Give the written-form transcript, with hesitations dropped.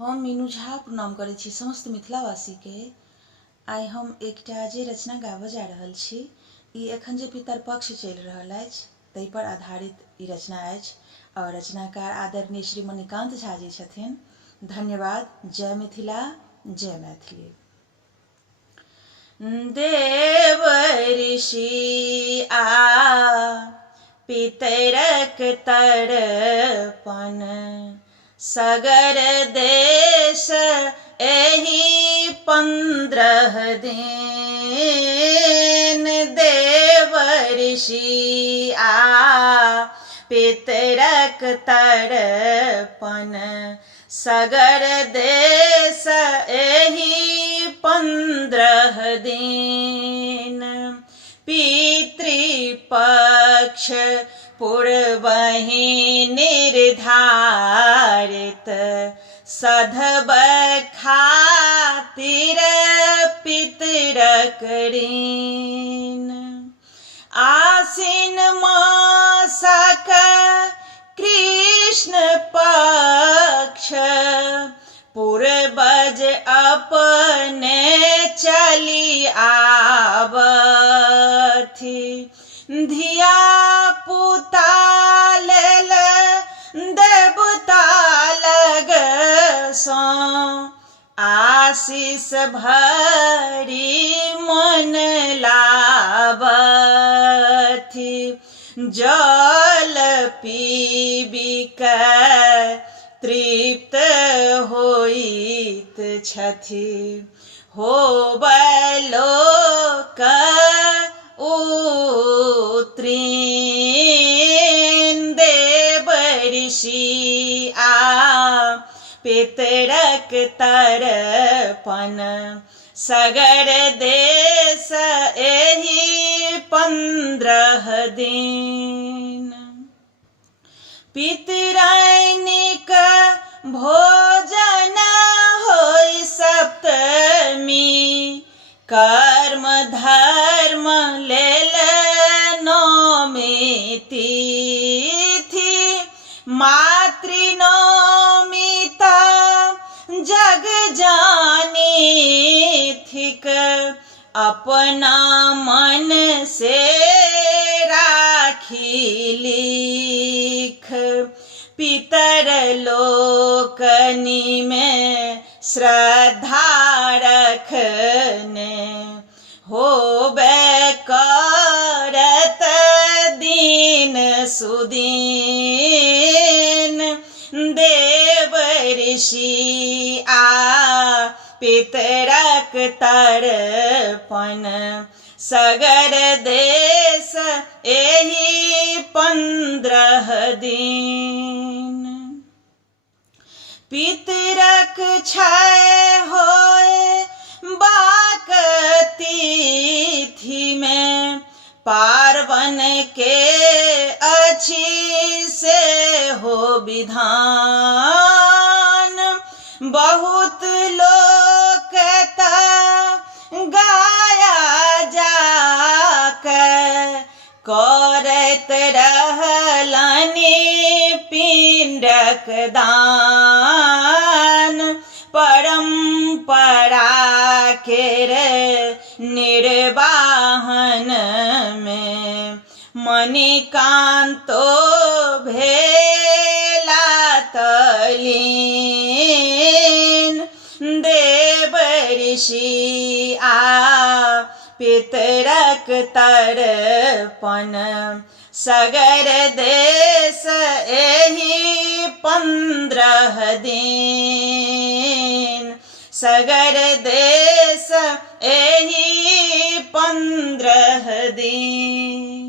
हम मीनू झा प्रणाम करै छी समस्त मिथिलावासी के। आइ हम एकटा जे रचना गाबऽ जा रहल छी ई एखन जे पितरपक्ष चलि रहल अछि ताहि पर आधारित ई रचना अछि और रचनाकार आदरणीय श्री मणिकांत झा जी छथिन। धन्यवाद। जय मिथिला, जय मैथिली। देव ऋषि आ पितरक तर्पण, सगर देश एहि 15 दिन। देव ऋषि आ पितरक तर्पण, सगर देश एहि 15 दिन। पितृपक्ष पूर्वहि निर्धारित, सधब खातिर पितरक ऋण। आश्विन मासक कृष्ण पक्ष, पूर्वज अपने चली आवथि। धिया पुता लेल देवता लग सँ, आशीष भरी मन लावथि। जल पीबी कऽ तृप्त होइत छथि, होबय लोक उत्तीर्ण। देव ऋषि आ पितरक तर्पण, सगर देश एहि 15 दिन। पितरैनिक भोजन होय सप्तमी, कर्म धर्म लेल नौमी तिथि। मातृनवमी तऽ जग जानिथिक, अपना मन से राखी लिख। पितर लोकनि में श्रद्धा रखने, होबे करत दीन सुदीन। देव ऋषि आ पितरक तर्पण, सगर देश एहि 15 दिन। पितरक क्षय होय बाक तिथि में, पार्वन के अछि से हो विधान। बहुत लोक तऽ गाया जाकऽ करैत रहलनि पिंडक दान। परंपरा केर निर्वाहन में मणिकांतो भेला तल्लीन। देव ऋषि आ पितरक तर्पण, सगर देश एहि 15 दिन। सगर देश एहि 15 दिन।